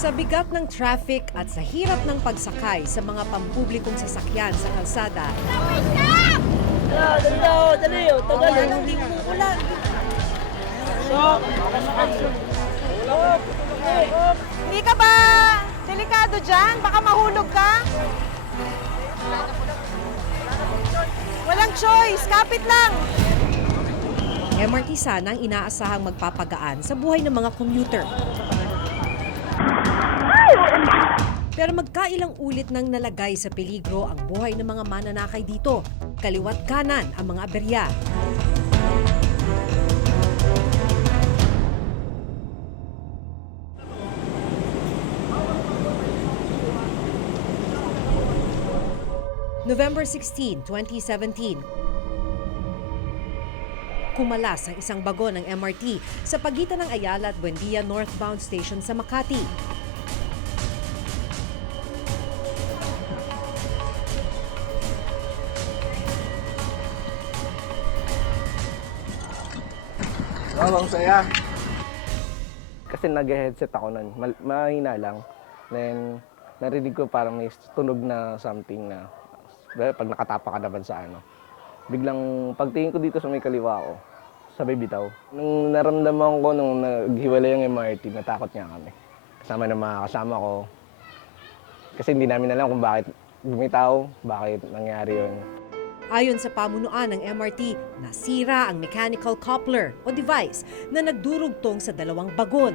Sa bigat ng traffic at sa hirap ng pagsakay sa mga pampublikong sasakyan sa kalsada, Hindi ka ba delikado dyan? Baka mahulog ka? Walang choice, kapit lang! MRT sana ang inaasahang magpapagaan sa buhay ng mga commuter. Pero magkailang ulit nang nalagay sa peligro ang buhay ng mga mananakay dito. Kaliwat kanan ang mga aberya. November 16, 2017. Kumalas ang isang bagon ng MRT sa pagitan ng Ayala at Buendia northbound station sa Makati. Ang saya. Kasi nag-headset ako nun, mahina lang. Then, narinig ko parang may tunog na something na pag nakatapa ka naman sa ano. Biglang pagtingin ko dito sa may kaliwa ko, sabay bitaw. Nung naramdaman ko nung naghiwalay yung MRT, natakot niya kami. Kasama ng mga kasama ko. Kasi hindi namin alam kung bakit bumitaw, bakit nangyari yun. Ayon sa pamunuan ng MRT, nasira ang mechanical coupler o device na nagdurugtong sa dalawang bagon.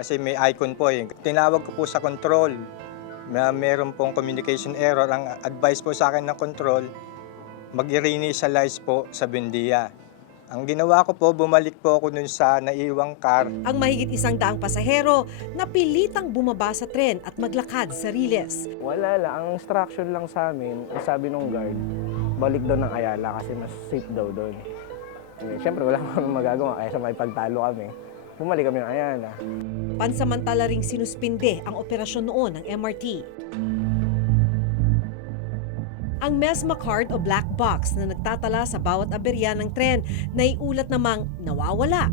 Kasi may icon po eh. Tinawag ko po sa control. Meron pong communication error. Ang advice po sa akin ng control, mag-reinitialize po sa Buendia. Ang ginawa ko po, bumalik po ako dun sa naiwang car. Ang mahigit 100 pasahero napilitang bumaba sa tren at maglakad sa Riles. Wala lang, ang instruction lang sa amin, ang sabi ng guard, balik daw ng Ayala kasi mas safe daw doon. Siyempre wala kami magagawa kaya sa may pagtalo kami. Bumalik kami ng Ayala. Pansamantala ring sinuspinde ang operasyon noon ng MRT. Ang MESMA card o black box na nagtatala sa bawat aberya ng tren na iulat namang nawawala.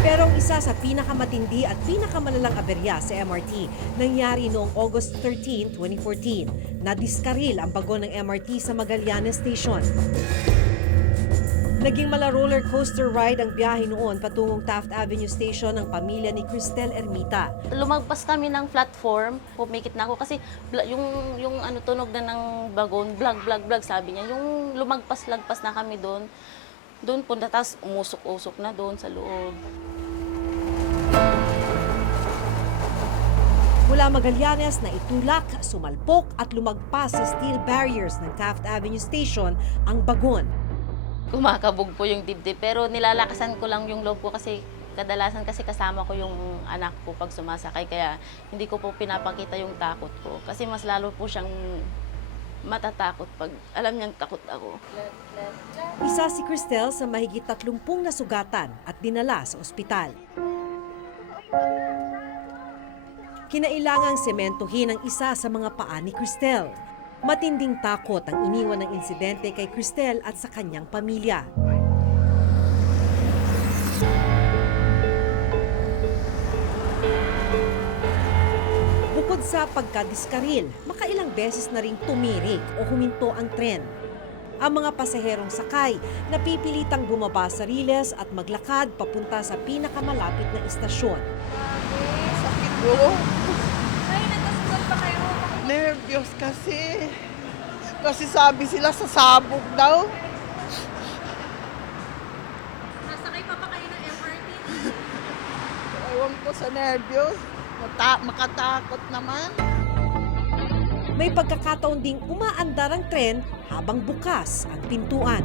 Pero ang isa sa pinakamatindi at pinakamalalang aberya sa MRT nangyari noong August 13, 2014. Nadiskaril ang bagon ng MRT sa Magallanes Station. Naging mala roller coaster ride ang biyahe noon patungong Taft Avenue Station ng pamilya ni Cristel Ermita. Lumagpas kami ng platform, pumikit na ako kasi yung ano tunog na ng bagon, blag sabi niya. Yung lumagpas-lagpas na kami doon punta tapos umusok-usok na doon sa loob. Mula Magallanes na itulak, sumalpok at lumagpas sa steel barriers ng Taft Avenue Station ang bagon. Kumakabog po yung dibdib pero nilalakasan ko lang yung loob ko kasi kadalasan kasi kasama ko yung anak ko pag sumasakay kaya hindi ko po pinapakita yung takot ko kasi mas lalo po siyang matatakot pag alam niyang takot ako. Isa si Cristel sa mahigit 30 nasugatan at dinala sa ospital. Kinailangang sementohin ang isa sa mga paa ni Cristel. Matinding takot ang iniwan ng insidente kay Cristel at sa kanyang pamilya. Bukod sa pagkadiskaril, makailang beses na ring tumirik o huminto ang tren. Ang mga pasaherong sakay napipilitang bumaba sa Riles at maglakad papunta sa pinakamalapit na istasyon. Sakit ko. Ay, nagkasugal pa kayo. Nervyos kasi. Kasi sabi sila sasabog daw. Nasakay pa kayo ng MRT? Ewan ko sa nervyos. Makatakot naman. May pagkakataon ding umaandar ang tren habang bukas ang pintuan.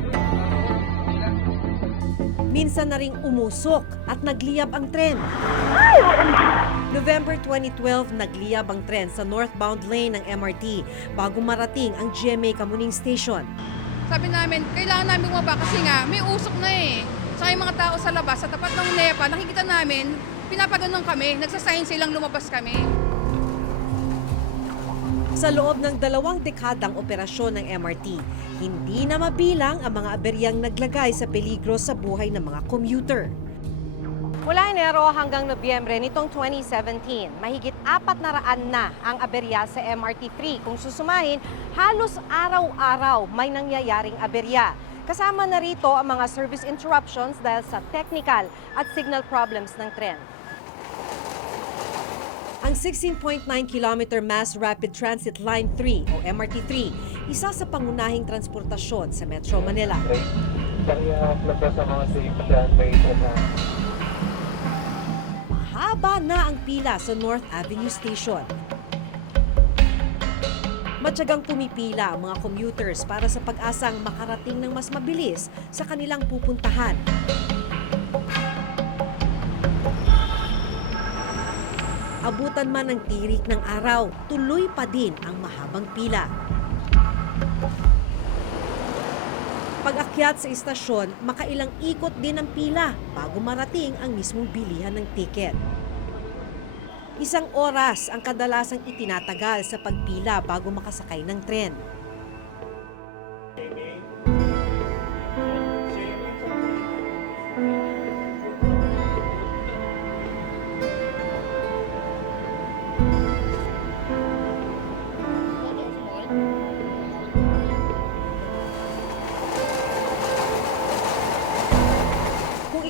Minsan na ring umusok at nagliyab ang tren. November 2012, nagliyab ang tren sa northbound lane ng MRT bago marating ang GMA Kamuning Station. Sabi namin, kailangan namin bumaba kasi nga may usok na eh. Sa yung mga tao sa labas, sa tapat ng NEPA, nakikita namin, pinapaganon kami, nagsasign silang lumabas kami. Sa loob ng 2 dekadang operasyon ng MRT, hindi na mabilang ang mga aberyang naglagay sa peligro sa buhay ng mga commuter. Mula Enero hanggang Nobyembre nitong 2017, mahigit 400 na ang aberya sa MRT3. Kung susumahin, halos araw-araw may nangyayaring aberya. Kasama na rito ang mga service interruptions dahil sa technical at signal problems ng tren. Ang 16.9-kilometer Mass Rapid Transit Line 3 o MRT3, isa sa pangunahing transportasyon sa Metro Manila. Mahaba na ang pila sa North Avenue Station. Matyagang pumipila ang mga commuters para sa pag-asang makarating ng mas mabilis sa kanilang pupuntahan. Abutan man ng tirik ng araw, tuloy pa din ang mahabang pila. Pag-akyat sa istasyon, makailang ikot din ang pila bago marating ang mismong bilihan ng tiket. 1 oras ang kadalasang itinatagal sa pagpila bago makasakay ng tren.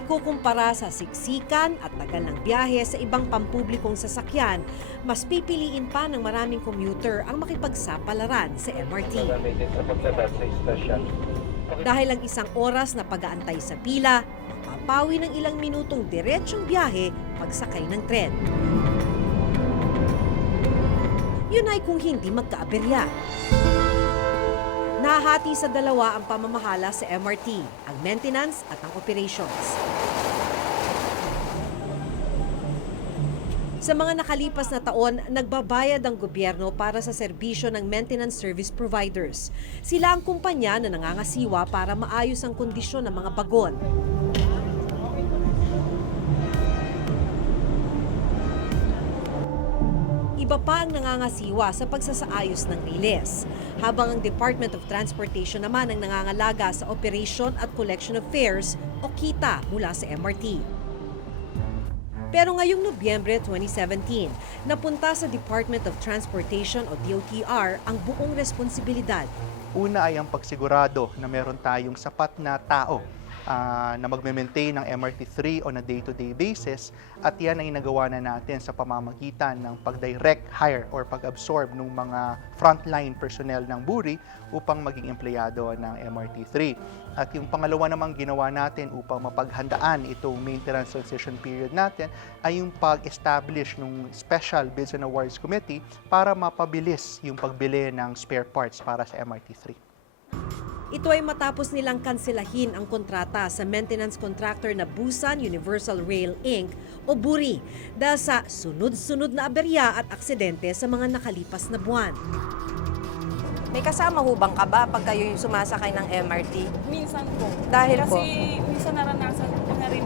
Ikukumpara sa siksikan at tagal ng biyahe sa ibang pampublikong sasakyan, mas pipiliin pa ng maraming commuter ang makipagsapalaran sa MRT. Dahil ang 1 oras na pag-aantay sa pila, mapapawi ng ilang minutong diretsyong biyahe pagsakay ng tren. Yun ay kung hindi magkaaberya. Nahati sa 2 ang pamamahala sa MRT, ang maintenance at ang operations. Sa mga nakalipas na taon, nagbabayad ang gobyerno para sa serbisyo ng maintenance service providers. Sila ang kumpanya na nangangasiwa para maayos ang kondisyon ng mga bagon. Iba pa ang nangangasiwa sa pagsasaayos ng riles, habang ang Department of Transportation naman ang nangangalaga sa operation at collection of fares o kita mula sa MRT. Pero ngayong Nobyembre 2017, napunta sa Department of Transportation o DOTR ang buong responsibilidad. Una ay ang pagsigurado na meron tayong sapat na tao na magme-maintain ng MRT3 on a day-to-day basis, at yan ay nagawa na natin sa pamamagitan ng pag-direct hire or pag-absorb ng mga frontline personnel ng BURI upang maging empleyado ng MRT3. At yung pangalawa namang ginawa natin upang mapaghandaan itong maintenance transition period natin ay yung pag-establish ng Special Bids and Awards Committee para mapabilis yung pagbili ng spare parts para sa MRT3. Ito ay matapos nilang kanselahin ang kontrata sa maintenance contractor na Busan Universal Rail Inc. o BURI dahil sa sunod-sunod na aberya at aksidente sa mga nakalipas na buwan. May kasama hubang ka ba pag kayo yung sumasakay ng MRT? Minsan po. Dahil po? Kasi minsan naranasan ko na rin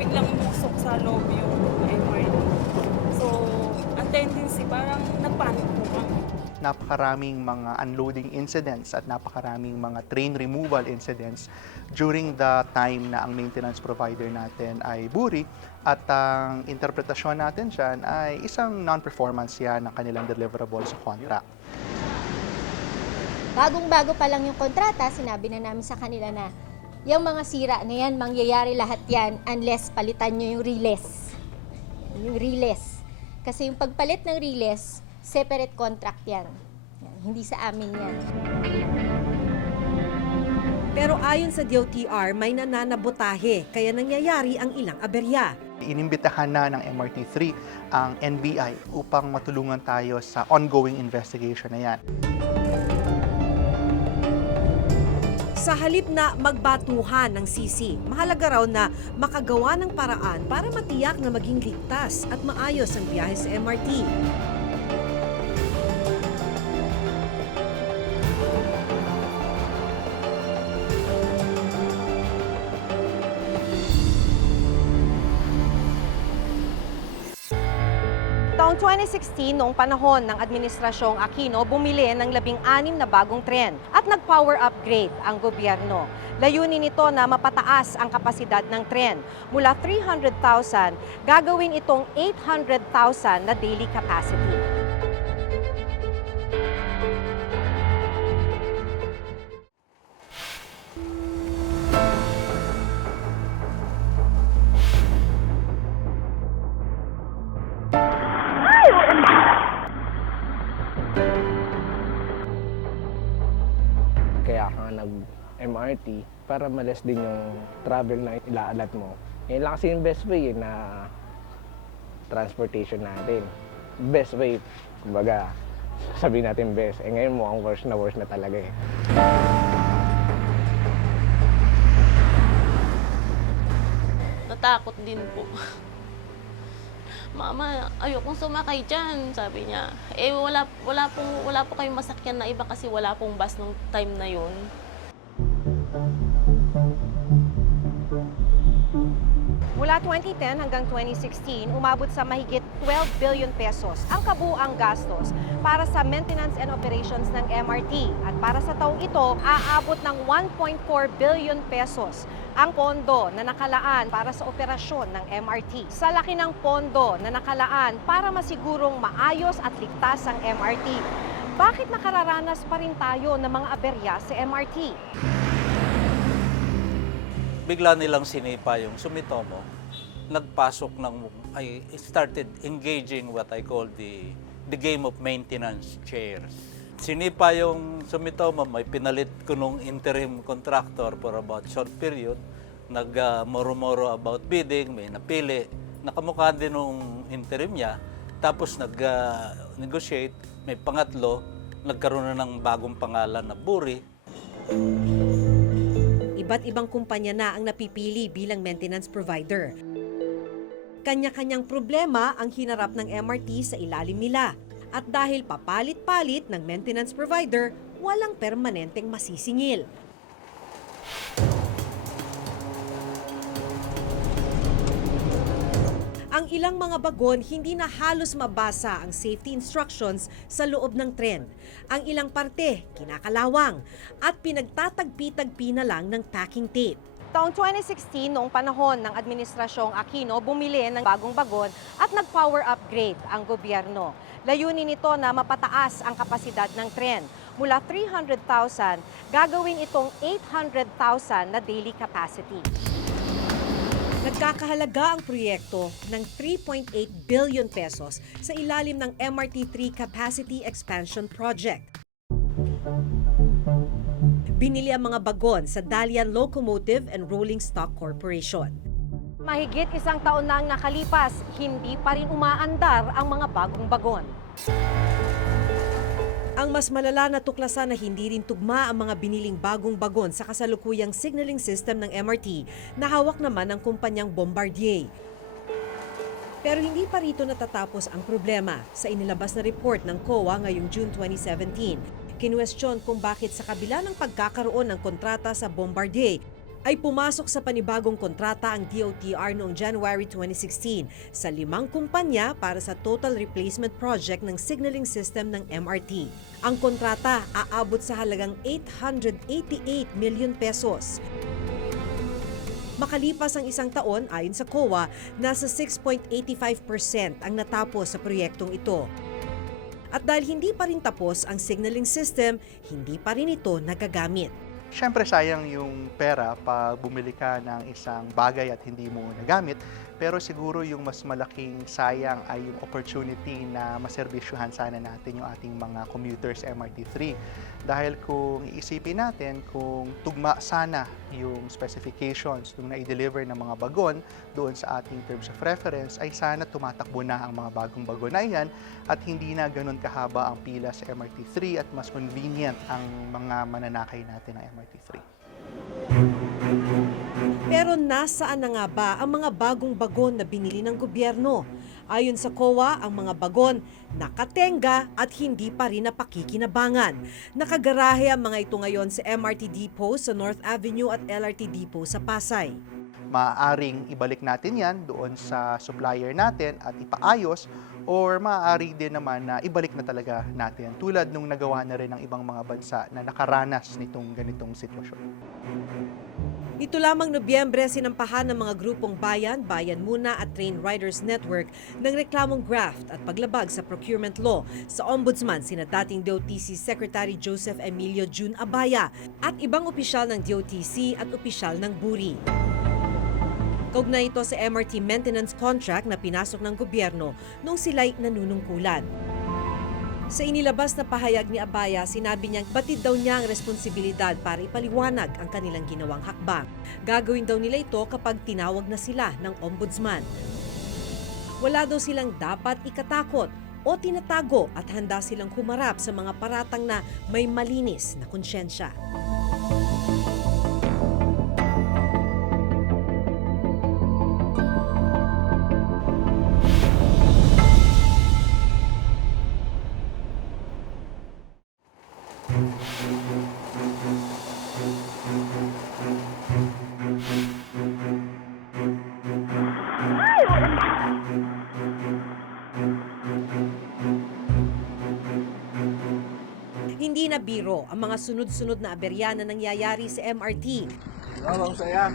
biglang umusok sa loob yung MRT. So, ang tendency parang nagpanik po kami. Napakaraming mga unloading incidents at napakaraming mga train removal incidents during the time na ang maintenance provider natin ay BURI, at ang interpretasyon natin dyan ay isang non-performance yan ng kanilang deliverables sa contract. Bagong-bago pa lang yung kontrata, sinabi na namin sa kanila na yung mga sira na yan, mangyayari lahat yan unless palitan nyo yung riles. Yung riles. Kasi yung pagpalit ng riles, separate contract yan. Hindi sa amin yan. Pero ayon sa DOTR, may nananabotahe kaya nangyayari ang ilang aberya. Inimbitahan na ng MRT3 ang NBI upang matulungan tayo sa ongoing investigation na yan. Sa halip na magbatuhan ng sisi, mahalaga raw na makagawa ng paraan para matiyak na maging ligtas at maayos ang biyahe sa MRT. Taong Taong 2016, noong panahon ng Administrasyong Aquino, bumili ng 16 na bagong tren at nag-power upgrade ang gobyerno. Layunin nito na mapataas ang kapasidad ng tren. Mula 300,000, gagawin itong 800,000 na daily capacity. Kaya ka nag-MRT para malas din yung travel na ilaalat mo. Yan lang kasi yung best way na transportation natin. Best way, kumbaga, sabihin natin best. Ngayon mo, ang worst na talaga eh. Natakot din po. Mama, ayokong sumakay dyan, sabi niya. Eh, wala po kayong masakyan na iba kasi wala pong bus nung time na yun. Mula 2010 hanggang 2016, umabot sa mahigit 12 billion pesos ang kabuuang gastos para sa maintenance and operations ng MRT. At para sa taong ito, aabot ng 1.4 billion pesos ang pondo na nakalaan para sa operasyon ng MRT. Sa laki ng pondo na nakalaan para masigurong maayos at ligtas ang MRT, bakit nakararanas pa rin tayo ng mga aberya sa MRT? Bigla nilang sinipa yung Sumitomo, nagpasok I started engaging what I call the game of maintenance chairs. Sinipa yung Sumitomo, may pinalit ko nung interim contractor for about short period, nag-moro-moro about bidding, may napili, nakamukha din nung interim niya, tapos nag-negotiate, may pangatlo, nagkaroon na ng bagong pangalan na Buri. Iba't ibang kumpanya na ang napipili bilang maintenance provider. Kanya-kanyang problema ang hinarap ng MRT sa ilalim nila. At dahil papalit-palit ng maintenance provider, walang permanenteng masisingil. Ang ilang mga bagon hindi na halos mabasa ang safety instructions sa loob ng tren. Ang ilang parte, kinakalawang at pinagtatagpi-tagpi na lang ng packing tape. Taong 2016, noong panahon ng Administrasyong Aquino, bumili ng bagong bagon at nag-power upgrade ang gobyerno. Layunin nito na mapataas ang kapasidad ng tren. Mula 300,000, gagawin itong 800,000 na daily capacity. Nagkakahalaga ang proyekto ng 3.8 billion pesos sa ilalim ng MRT3 Capacity Expansion Project. Binili ang mga bagon sa Dalian Locomotive and Rolling Stock Corporation. Mahigit isang taon na ang nakalipas, hindi pa rin umaandar ang mga bagong bagon. Ang mas malala na tuklasan na hindi rin tugma ang mga biniling bagong bagon sa kasalukuyang signaling system ng MRT na hawak naman ng kumpanyang Bombardier. Pero hindi pa rito natatapos ang problema. Sa inilabas na report ng COA ngayong June 2017, kinuwestiyon kung bakit sa kabila ng pagkakaroon ng kontrata sa Bombardier, ay pumasok sa panibagong kontrata ang DOTR noong January 2016 sa 5 kumpanya para sa total replacement project ng signaling system ng MRT. Ang kontrata aabot sa halagang 888 million pesos. Makalipas ang isang taon, ayon sa COA, nasa 6.85% ang natapos sa proyektong ito. At dahil hindi pa rin tapos ang signaling system, hindi pa rin ito nagagamit. Siyempre sayang yung pera pag bumili ka ng isang bagay at hindi mo nagamit, pero siguro yung mas malaking sayang ay yung opportunity na maserbisyuhan sana natin yung ating mga commuters MRT3. Dahil kung iisipin natin kung tugma sana yung specifications nung na-deliver ng mga bagon doon sa ating terms of reference, ay sana tumatakbo na ang mga bagong bagon na yan at hindi na ganun kahaba ang pila sa MRT3 at mas convenient ang mga mananakay natin ng MRT3. Pero nasaan na nga ba ang mga bagong bagon na binili ng gobyerno? Ayon sa COA, ang mga bagon nakatenga at hindi pa rin napakikinabangan. Nakagarahe ang mga ito ngayon sa MRT Depot sa North Avenue at LRT Depot sa Pasay. Maaaring ibalik natin yan doon sa supplier natin at ipaayos or maaari din naman na ibalik na talaga natin tulad nung nagawa na rin ng ibang mga bansa na nakaranas nitong ganitong sitwasyon. Nito lamang Nobyembre, sinampahan ng mga grupong Bayan, Bayan Muna at Train Riders Network ng reklamong graft at paglabag sa procurement law sa Ombudsman sina dating DOTC Secretary Joseph Emilio June Abaya at ibang opisyal ng DOTC at opisyal ng BURI. Kaugnay ito sa MRT maintenance contract na pinasok ng gobyerno nung sila'y nanunungkulan. Sa inilabas na pahayag ni Abaya, sinabi niyang batid daw niya ang responsibilidad para ipaliwanag ang kanilang ginawang hakbang. Gagawin daw nila ito kapag tinawag na sila ng ombudsman. Wala daw silang dapat ikatakot o tinatago at handa silang humarap sa mga paratang na may malinis na konsyensya. Hindi na biro ang mga sunod-sunod na aberya na nangyayari sa MRT. Ang saya.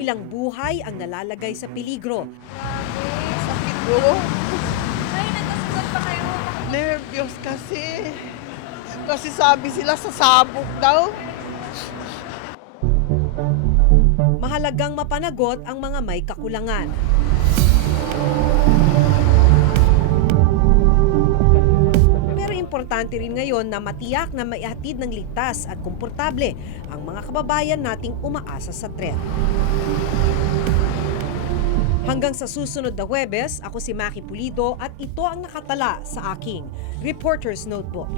Ilang buhay ang nalalagay sa peligro. Sakit ko. Ay, nagkasugat pa kayo. Nervyos kasi. Kasi sabi sila sasabog daw. Mahalagang mapanagot ang mga may kakulangan. Pero importante rin ngayon na matiyak na maihatid ng ligtas at komportable ang mga kababayan nating umaasa sa tren. Hanggang sa susunod na Huwebes, ako si Maki Pulido at ito ang nakatala sa aking Reporter's Notebook.